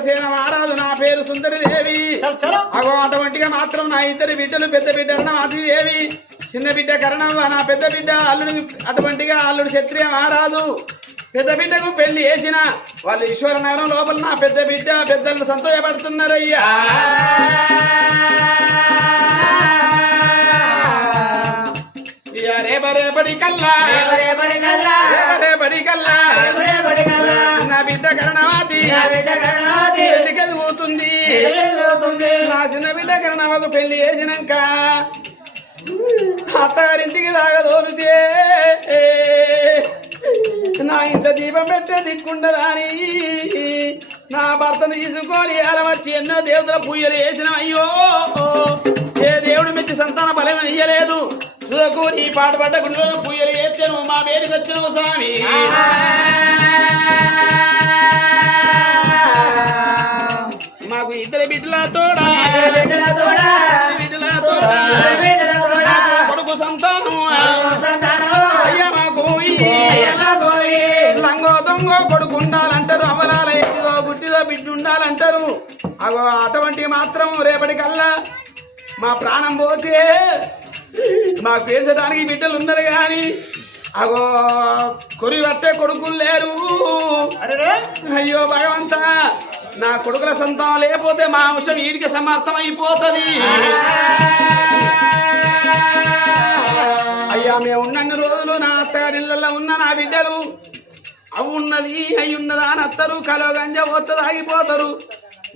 సుందరసేన మహారాజు నా పేరు సుందరదేవి. అగో అటువంటిగా మాత్రం నా ఇద్దరు బిడ్డలు పెద్ద బిడ్డ దేవి చిన్న బిడ్డ కరణమ్మ నా పెద్ద బిడ్డ అల్లుడు అటువంటిగా అల్లుడు క్షత్రియ మహారాజు. పెద్ద బిడ్డకు పెళ్ళి చేసిన వాళ్ళు ఈశ్వర నగరం లోపల నా పెద్ద బిడ్డ పెద్దలను సంతోషపడుతున్నారయ్యా. ఇక రేప రేపటి కల్లా. రేప రేపటి కల్లా. చిన్న బిడ్డ ఎదుగుతుంది నా చిన్న బిడ్డ కరణమకు పెళ్ళి చేసినాక అత్తగారింటికి దాగదోలుతే నా ఇంట దీపం పెట్టే దిక్కుండదాని. నా భర్తను తీసుకొని అలవచ్చి ఎన్నో దేవతల పూజలు చేసిన. అయ్యో ఏ దేవుడు మెచ్చి సంతాన బలం ఇయ్యలేదు. సుధకు నీ పాట పడ్డ గుండెలో పూజలు చేస్తాను మా వేడికి వచ్చావు స్వామి. మాకు ఇద్దరు బిడ్డల తోడా. కొడుకు సంతానం అయ్యా మాకు ఈ లంగో దొంగో కొడుకు ఉండాలంటారు అమలాల ఎట్టిదో గుడ్డిదో బిడ్డ ఉండాలంటారు. అగో అటువంటి మాత్రం రేపటి కల్లా మా ప్రాణం పోతే మాకు పేర్చడానికి బిడ్డలు ఉన్నారు కానీ అగో కొరి పట్టే కొడుకులు లేరు. అయ్యో భగవంత నా కొడుకుల సంతానం లేకపోతే మా అంశం వీడికి సమర్థం అయిపోతుంది అయ్యా మేము ఉన్నన్ని రోజులు నా అత్తగారిళ్ళల్లో ఉన్న నా బిడ్డలు. అవి ఉన్నది అయి ఉన్నదా అని అత్తరు కలో గంజ పోతుంది ఆగిపోతారు.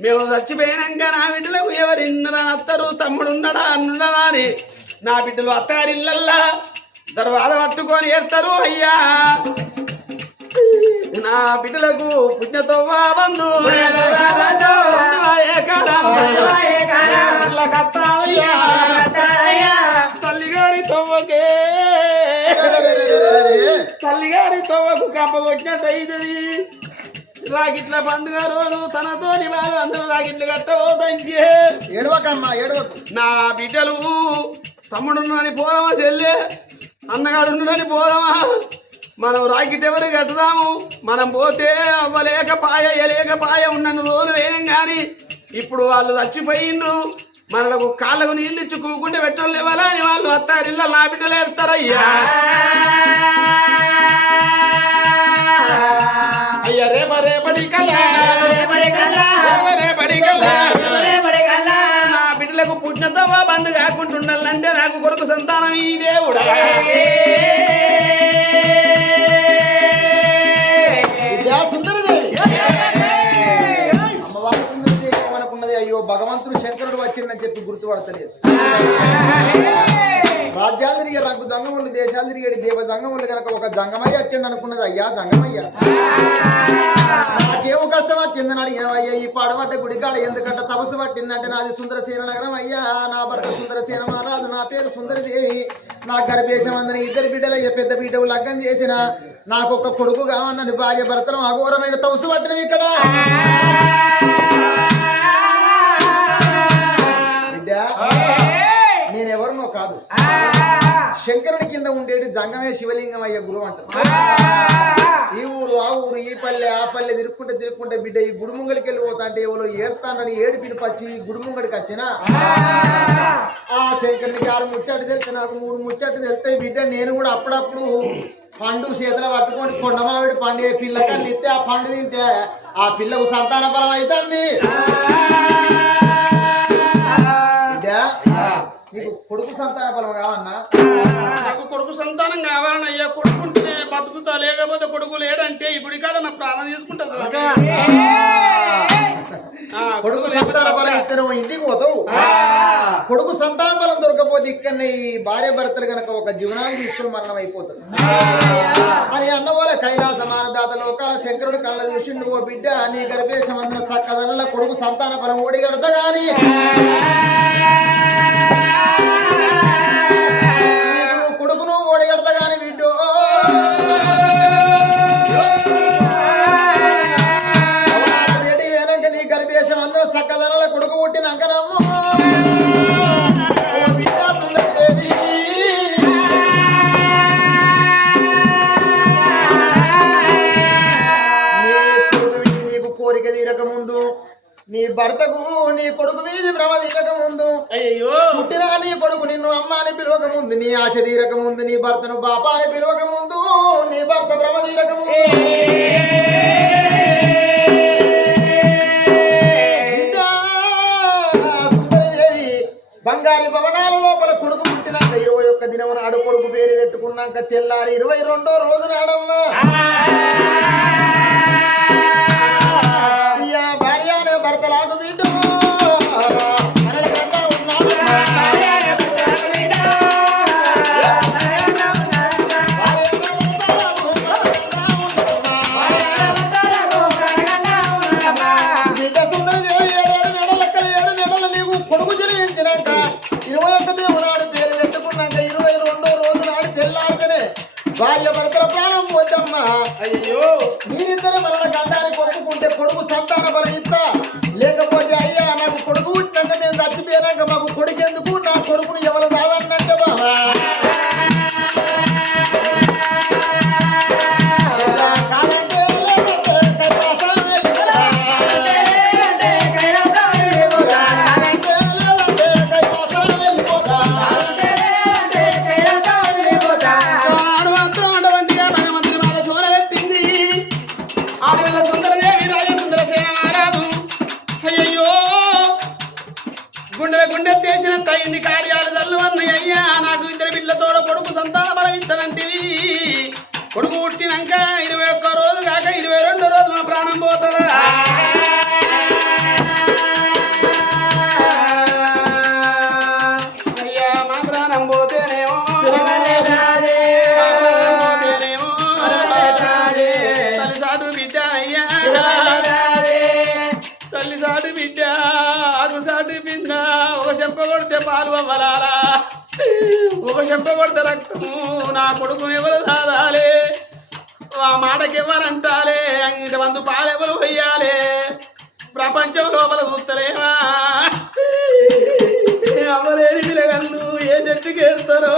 మేము చచ్చిపోయినాక నా బిడ్డలకు ఎవరిన్నరా అత్తరు తమ్ముడు ఉన్నడా అన్నున్నదా అని. నా బిడ్డలు అత్తగారిళ్ళల్లా దర్వాద పట్టుకొని ఏస్తారు అయ్యా. నా బిడ్డలకు పుణ్యతో బంధు. తల్లిగారి తవ్వకే. తల్లిగారి తవ్వకు కప్ప కొట్టినట్టు అవుతుంది రాగిట్ల పండుగ రోజు తనతోని బాగా అందరూ రాగిట్లు కట్టబోతంటే ఏడవకమ్మా ఏడవకు. నా బిడ్డలు తమ్ముడున్నని పోదామా చెల్లె? అన్నగాడున్నని పోదామా? మనం రాకెట్ ఎవరు కట్టుదాము? మనం పోతే అవ్వలేక పాయ ఎలేక పాయ ఉన్నన్ని రోజులు వేయం కానీ ఇప్పుడు వాళ్ళు చచ్చిపోయిండ్రు. మనకు కాళ్ళకు నీళ్ళు ఇచ్చి కూకుంటే పెట్టోళ్ళు ఇవ్వాలా అని వాళ్ళు అత్తారిల్ల నా బిడ్డలు ఎడతారయ్యా అయ్యా రేప రేపటి కల్లా. రేపటి కల్లా. నా పుట్టినతో బంధు కాకుంటుండాలంటే నాకు కొడుకు సంతానం ఈ దేవుడా. అయ్యో భగవంతుడు శంకరుడు వచ్చిందని చెప్పి గుర్తుపడతలేదు. రాజ్యాలు తిరిగే రంగు జంగములు దేశాలు తిరిగేది దేవ జంగములు కనుక ఒక జంగమయ్య వచ్చింది అనుకున్నది అయ్యా జంగమయ్య నాకేమో కష్టం వచ్చింది నాడు ఏమయ్యా ఈ పాడబడ్డ గుడికాడ ఎందుకంటే తపస్సు పట్టిందంటే నాది సుందరసేన నగరం అయ్యా నా భర్త సుందరసేన మహారాజు నా పేరు సుందరదేవి. నా గర్భేశం అందని ఇద్దరు బిడ్డలు అయ్యా పెద్ద బిడ్డకు లగ్గం చేసిన నాకు ఒక కొడుకు కావన్నాను భార్య భర్తను అఘోరమైన తపస్సు పట్టినవి ఇక్కడ. శంకరుని కింద ఉండేటి జంగమే శివలింగం అయ్యే గురువు అంటారు. ఈ ఊరు ఆ ఊరు ఈ పల్లె ఆ పల్లె తిరుక్కుంటే తిరుక్కుంటే బిడ్డ ఈ గుడిముంగడికి వెళ్ళిపోతా అంటే ఎవరో ఏడుతానని ఏడు పిలిపచ్చి ఈ గుడిముంగడికి వచ్చిన? ఆ! శంకరునికి ఆరు ముచ్చట్లు తెలిస్తే నాకు మూడు ముచ్చట్లు తెలుస్తాయి బిడ్డ. నేను కూడా అప్పుడప్పుడు పండు చేతిలో పట్టుకొని కొండమావిడి పండు పిల్లకల్ని ఇస్తే ఆ పండు తింటే ఆ పిల్లకు సంతాన బలం అవుతుంది. కొడుకు సంతాన బలం కావన్నా? నాకు కొడుకు సంతానం కావాలని అయ్యా కొడుకుంటే బతుకుతా లేకపోతే కొడుకు లేడంటే ఈ గుడికాడ నా ప్రాణం తీసుకుంటా కొడుకు సంతాన బలం ఇస్తే నువ్వు ఇంటికి పోతావు. కొడుకు సంతాన బలం దొరకపోతే ఇక్కడ ఈ భార్య భర్తలు గనక ఒక జీవనాన్ని తీసుకుని మరణం అయిపోతుంది అని అన్న వాళ్ళ కైలాస మానదాత లోకాల శంకరుడు కళ్ళ చూసి నువ్వు బిడ్డ నీ గర్భేశం అందిన చక్కదనల కొడుకు సంతాన బలం ఓడిగడతా నువ్వు కొడుకును ఓడిగడతా గాని బిడ్డో భర్తకు నీ కొడుకు మీది భ్రమ తీరక ముందు అయ్యో పుట్టిన నీ కొడుకు నిన్ను అమ్మ అని పిలవక ముందు నీ ఆశ తీరక ముందు నీ భర్తను బాప అని పిలవక ముందు నీ భర్త భ్రమ తీరక ముందు బంగారి భవనాల లోపల కొడుకు పుట్టినాక ఇరవై ఒక్క దినం నాడు కొడుకు పేరు పెట్టుకున్నాక తెల్లారి ఇరవై రెండో రోజు నాడమ్మా. చెంప కొడితే పాలు అవ్వలారా? ఒక చెంప కొడితే రక్తము నా కొడుకు ఎవరు సాదాలే? ఆ మాటకి ఎవరంటాలే? అంగిట మందు ఎవరు పోయాలే ప్రపంచం లోపల చూస్తలేమా? అమ్మలేని పిల్లగన్ను ఏ చెట్టుకి ఏడుతారో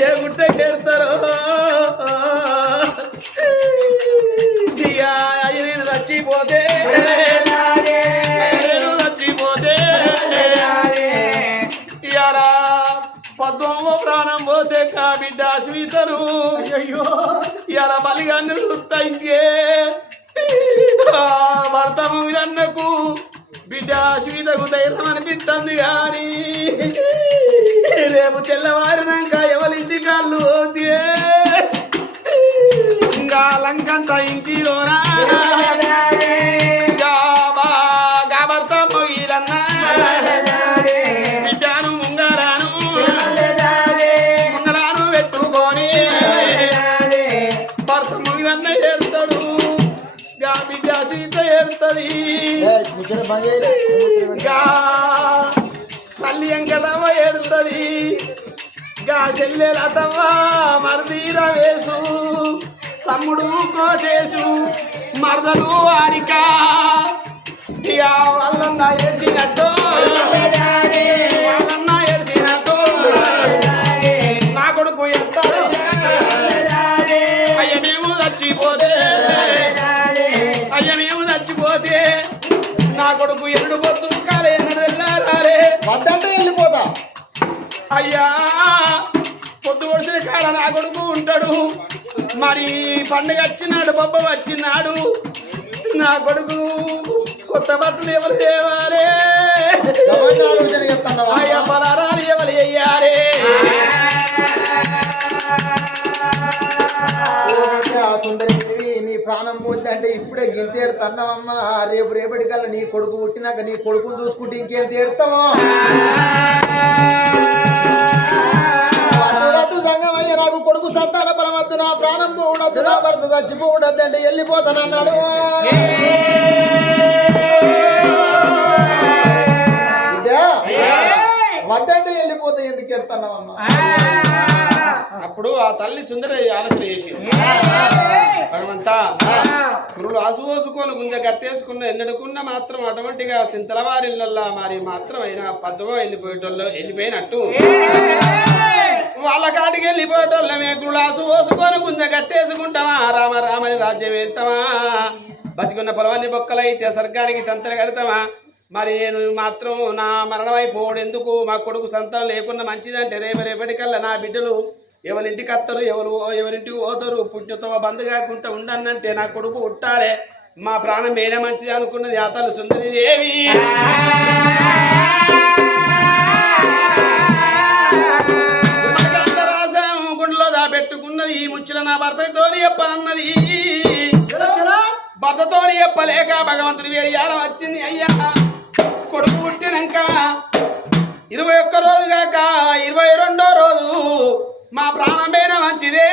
ఏ గుట్టకి ఏడుతారో ఇక అయ్య నేను చచ్చిపోతే ప్రాణం పోతే కా బిడ్డ స్వీతలు ఇయాల బలిగాన్ని చూస్తా ఇంకే ఆ భర్త ముగిరన్నకు బిడ్డ స్వీతకు ధైర్యం అనిపిస్తుంది కానీ రేపు తెల్లవారినాక ఎవరింటి కాళ్ళు పోతే? ఇంకా లంకంత ఇంటిలోనా? గా తల్లి వెంకటమ్మ ఏడుతుంది గా చెల్లె లతమ్మ మరదీర వేసు. తమ్ముడు కోటేసు మరదలు వారిక. ఇక వాళ్ళన్నా ఏడ్చినట్టు. కొడుకు ఎరుడు పొద్దు కాలే ఎన్నడెల్లారాలే వద్దంటే వెళ్ళిపోతా. అయ్యా పొద్దు కొడిసిన కాడ నా కొడుకు ఉంటాడు. మరి పండుగ వచ్చినాడు బొబ్బ వచ్చినాడు. నా కొడుకు కొత్త బట్టలు ఎవరు తేవాలే? అయ్యా పలారాలు ఇప్పుడే గింతేడు తన్నవమ్మా రేపు రేపటి కల్లా నీ కొడుకు పుట్టినాక నీ కొడుకుని చూసుకుంటే ఇంకేం తేడతామో సంగమయ్య నాకు కొడుకు సంతాన బలవద్దు నా ప్రాణం పోవడద్దు నా భర్త చచ్చిపోవడద్దు అంటే వెళ్ళిపోతానన్నాడు వద్దంటే వెళ్ళిపోతే ఎందుకు ఎడతానమ్మా అప్పుడు ఆ తల్లి సుందర ఆలోచన చేసి మనమంతా గురువులు ఆసుపోసుకొని గుంజ కట్టేసుకున్న ఎన్నడుకున్న మాత్రం అటువంటిగా సింతలవారిళ్ళల్లా మరి మాత్రం అయినా పద్మం వెళ్ళిపోయేటోళ్ళు వెళ్ళిపోయినట్టు. వాళ్ళ కాడికి వెళ్ళిపోవటోళ్ళమే గులాసు పోసుకొని గుంజ కట్టేసుకుంటామా? రామ రామని రాజ్యం వెళ్తామా? బతికున్న పొలవన్నీ బొక్కలైతే సర్గానికి తంతలు కడతామా? మరి నేను మాత్రం నా మరణం అయిపోవడం ఎందుకు మా కొడుకు సంతానం లేకుండా మంచిదంటే రేపు రేపటికల్లా నా బిడ్డలు ఎవరింటికి వస్తారు ఎవరు ఎవరింటికి పోతారు? పుట్టినతో బంధు కాకుండా ఉండనంటే నా కొడుకు ఉట్టాలే. మా ప్రాణం వేరే మంచిది అనుకున్నది అతలు సుందరి దేవి. చెప్పలేక భగవంతుడి వేడియాల వచ్చింది అయ్యా. కొడుకు పుట్టినాక ఇరవై ఒక్క రోజు కాక ఇరవై రెండో రోజు మా ప్రాణమైన మంచిదే.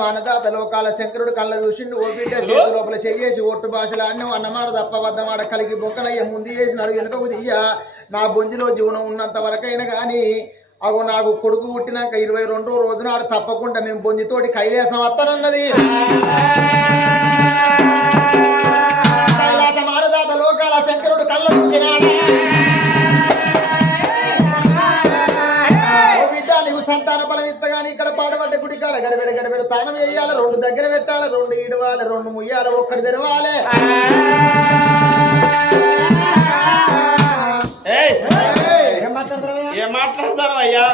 మానదాత లోకాల శంకరుడు కళ్ళ చూసిండు ఓ బిడ్డ చేతి లోపల చెయ్యేసి ఒట్టు భాషల అన్నం అన్నమాట తప్ప వద్దమాట కలిగి బొక్కనయ్య ముందు చేసినాడు వెనుకకు దియ్య. నా బొంజిలో జీవనం ఉన్నంత వరకైనా కానీ అగో నాకు కొడుకు పుట్టినాక ఇరవై రెండో రోజున ఆడు తప్పకుండా మేము బొంజితోటి కైలాసం వస్తానన్నది. పాడబడ్డ గుడి కాడ గడబెడ గడబెడ తానం వేయాలి రెండు దగ్గర పెట్టాలి రెండు ఇడవాలి రెండు ముయ్యాలి ఒక్కటి తెరవాలి. ఏయ్! ఏయ్! ఏం మాట్లాడతారు అయ్యా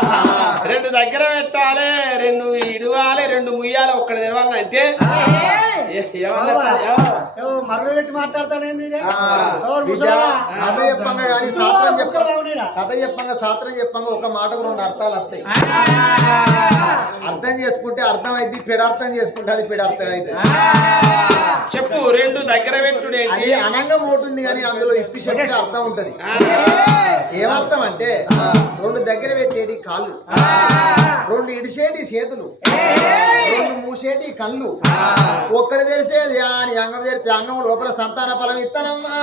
రెండు దగ్గర పెట్టాలి రెండు ఇడవాలి రెండు ముయ్యాలి ఒక్కటి తెరవాలి అంటే? పెట్టి కథ చెప్పంగా కానీ శాస్త్రం చెప్పంగా కథ చెప్పంగా శాస్త్రం చెప్పంగా ఒక మాటకు రెండు అర్థాలు వస్తాయి. అర్థం చేసుకుంటే అర్థం అయింది పిడార్థం చేసుకుంటే అది పిడార్థం అయింది చెప్పు రెండు దగ్గర పెట్టుడు ఏంటి? అది అనంగం ఉంటుంది కానీ అందులో ఇప్పి చెప్తే అర్థం ఉంటది. ఏమర్థం అంటే రెండు దగ్గర పెట్టేటి కాళ్ళు రెండు ఇడిసేటి చేతులు రెండు మూసేటి కళ్ళు ఒక్కడి తెలిసేది అని అంగం తెరిస్తే అంగం లోపల సంతాన ఫలం ఇస్తానమ్మా.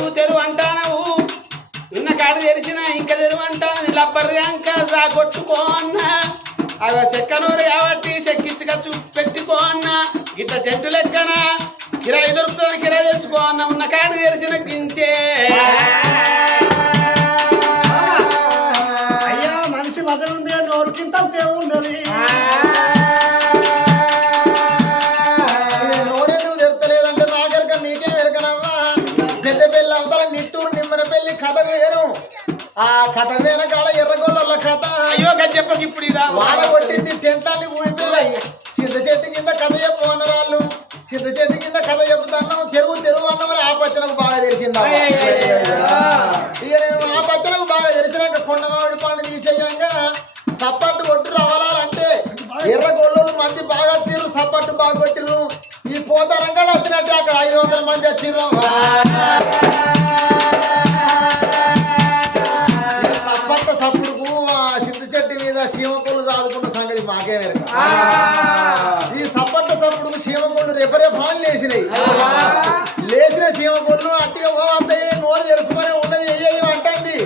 తెరువు తెరువు అంటానవు. ఉన్న కాడ తెరిచిన ఇంకా తెరువు అంటాను లబ్బర్గా ఇంకా కొట్టుకోన్నా అవి చెక్కనూరు కాబట్టి చెక్కించుక చూ పెట్టుకోన్నా గిట్ల టెంట్ లెక్కన? కిరాయి దొరుకుతుంది కిరాయి తెచ్చుకో అన్న. ఉన్న కాడ తెరిచిన గింతే. అయ్యా మనిషి మజలు ఉంది అని నోరుకింత ఉండదు కథ వేర కాడ ఎర్రగొల్ల కథ. అయ్యో గది చెప్పక ఇప్పుడు ఇదా వాన కొట్టింది టెంటాన్ని ఊడిపోయాయి చింత చెట్టు కింద కథ చెప్పు అన్నరాళ్ళు. చింత చెట్టు కింద కథ చెబుతాను. తెరువు తెరువు అన్నవారు ఆ పచ్చనకు బాగా తెలిసిందా? ఇక నేను ఆ పచ్చనకు బాగా తెలిసినాక కొండమావిడి పండు తీసేయంగా సప్పట్టు కొట్టు రవలాలంటే ఎర్ర గొల్లలు మంది బాగా తీరు సప్పట్టు బాగా కొట్టిరు ఈ పోతారంగా వచ్చినట్టే అక్కడ ఐదు వందల మంది వచ్చిర్రు. రెపరే లేచినాయి లేచిన సీమకొల్లు అట్టిగా ఓ అంతయ్య నోరు తెలుసుకొని ఉన్నది ఏయ్యి అంటుంది.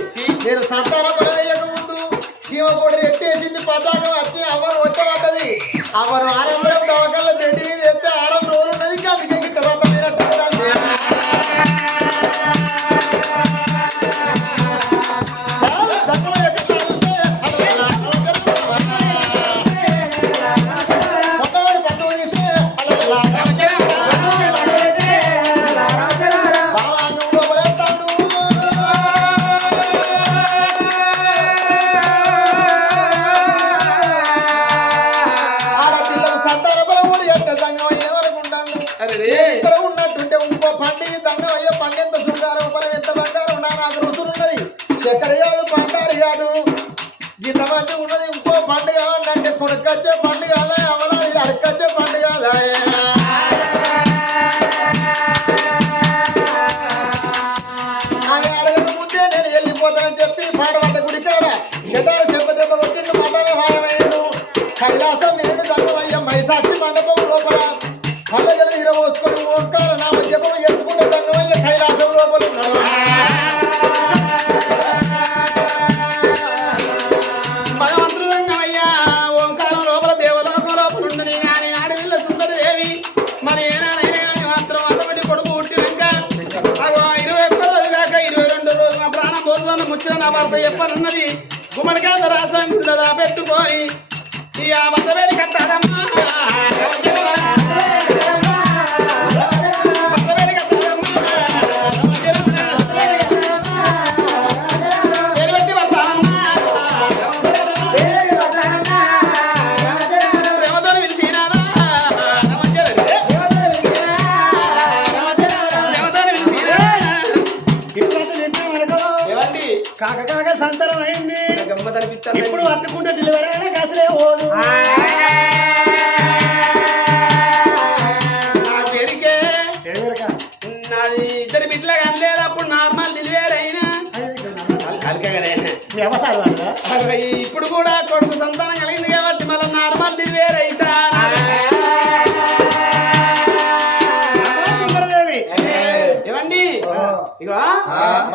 నేను సంతాన పడవేయక ముందు సీమకొల్లు ఎట్టేసింది పతాకం వచ్చి అవరు వచ్చేది అవరు ఆనందరం దవకల్లో తెడ్డి మీద ఎత్తే ఆరం మండపం లోపల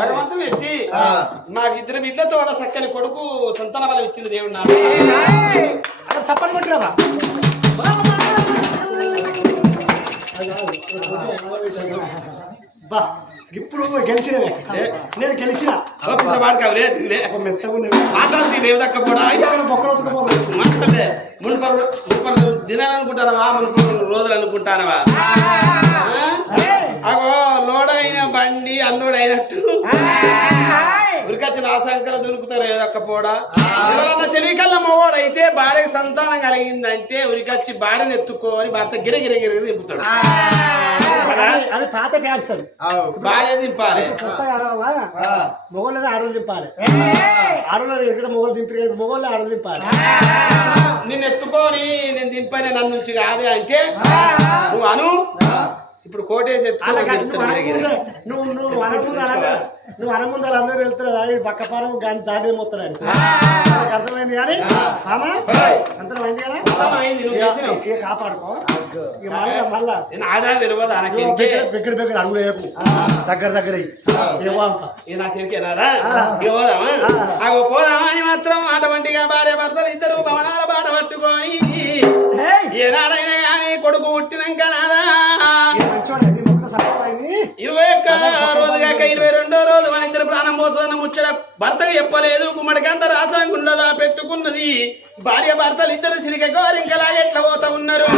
భగవంతుడు ఇచ్చి మాకు ఇద్దరు బిడ్డలతో కూడా చక్కని కొడుకు సంతాన బలం ఇచ్చింది దేవుడు నాకు కొట్టిరావా? బా ఇప్పుడు గెలిచినవే. నేను గెలిచిన. దినాలు అనుకుంటానవా మున్పరు రోజులు అనుకుంటానవా? అగో లోడైన బండి అల్లుడైనట్టు ఉరికొచ్చిన ఆశంకలు దొరుకుతారు ఏదొక్క పోడా. ఎవరన్నా తెలివికల్ల మొగోడైతే భార్యకు సంతానం కలిగిందంటే ఉరికొచ్చి భార్యను ఎత్తుకోని భర్త గిర గిర గిర కదా? అది పాత అది భార్య దింపాలి. కొత్తగా మొగోళ్ళది ఆడలు దింపాలి. ఆడలు ఎక్కడ మొగలు దింపి మొగోళ్ళు ఆడలు దింపాలి. నిన్ను ఎత్తుకొని నేను దింపని నన్ను నుంచి కాదు అంటే నువ్వు అను. ఇప్పుడు కోటేసి నువ్వు నువ్వు అనముందు అందరూ వెళ్తున్నారు అది పక్క పారం కానీ దాని మొత్తం అర్థమైంది కానీ అంతరం అయింది కదా? కాపాడుకో. మళ్ళా బిగ్గర బిగ్గర అడుగు వేపు దగ్గర దగ్గర ఇవ్వాలంట ఇది నాకు ఇంకేనారా ఇక పోదామా? నాకు పోదామా అని మాత్రం అటువంటిగా భార్య భర్తలు ఇద్దరు భవనాల బాట పట్టుకొని ఏనాడైనా ఇద్దరు ముచ్చట భర్తకు చెప్పలేదు గుమ్మడికంత రాసాంగుండదా పెట్టుకున్నది. భార్య భర్తలు ఇద్దరు సిరిక గోరింకలా ఎట్లా పోతా ఉన్నారు?